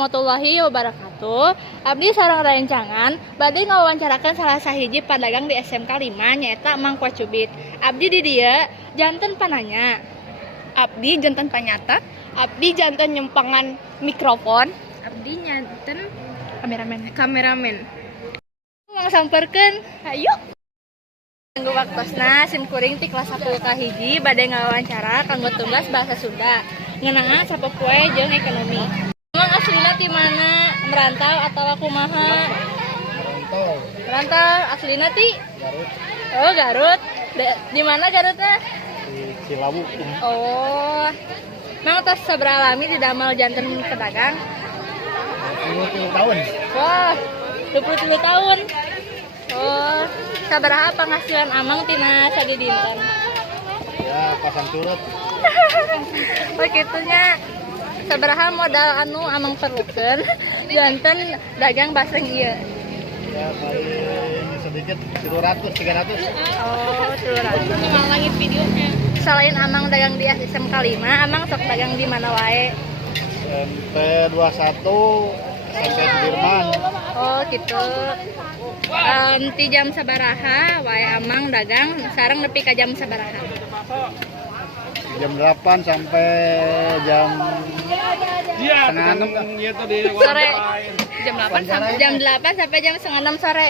warahmatullahi wabarakatuh. Abdi sareng rencangan bade ngawawancarakeun salah sahiji padagang di SMK 5 nyaeta Mang Kuacubit. Abdi di dieu janten pananya. Abdi jantan panyata. Abdi janten nyempangan mikrofon. Abdi nyanten Kameramen. Mang samperkeun, hayu. Kanggo waktosna sim kuring ti kelas 1 ka hiji bade ngawawancara kanggo tugas bahasa Sunda. Ngeunaan sapopoe jeung ekonomi. Emang aslina ti mana? Merantau atau kumaha? Merantau. Aslina ti? Garut. Oh, Garut. Di mana Garutnya? Di Cilawu. Oh. Mang tos sabaraha lami didamel janten pedagang? 20 tahun. Wah, 23 tahun. Oh, sabaraha penghasilan Amang tina sadi dinten? Ya, pasang surut. Oh, kitunya. Sabaraha modal anu Amang perlukeun janten dagang basreng ieu? Ya, paling sedikit 200, 300. Oh, 200. langit videonya. Selain Amang dagang di SMK 5, Amang sok dagang di mana wae? MP 21 sampai Sudirman. Oh, gitu. Ti jam sabaraha wae Amang dagang sareng nepi ka jam sabaraha? Jam 8 sampai jam setengah 6. Sore. Jam 8 Jam 8 sampai jam setengah 6 sore.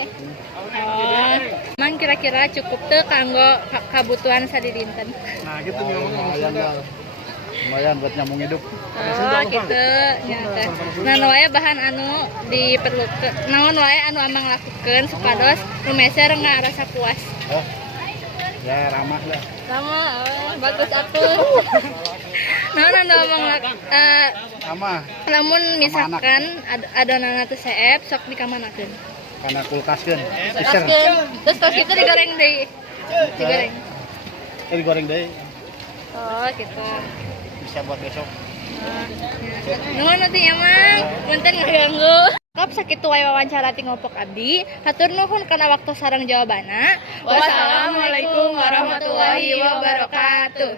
Oh, Mang kira-kira cukup teu kanggo kabutuhan sadi dinten? Nah, gitu lumayan lah. Lumayan buat nyambung hidup. Oh, gitu. Nyata. Naon wae bahan anu diperlukeun, naon wae anu Amang lakukeun supados rumeser ngarasa puas. Oh. Ya, ramah lah. Lama, oh, bagus aku. Naon anu Amang Ramah. lamun misalkan adonana teu seep sok dikamanakeun? Karena kulkaskeun. Freezer. Terus tos itu digoreng deui. Digoreng. Digoreng deui. Oh, gitu. Bisa buat besok. Nuhun nanti Amang, punten ngaganggu. Kap sakitu wae wawancara ti Ngopok Abdi. Hatur nuhun kana waktu sareng jawabana. Wassalamualaikum warahmatullahi wabarakatuh.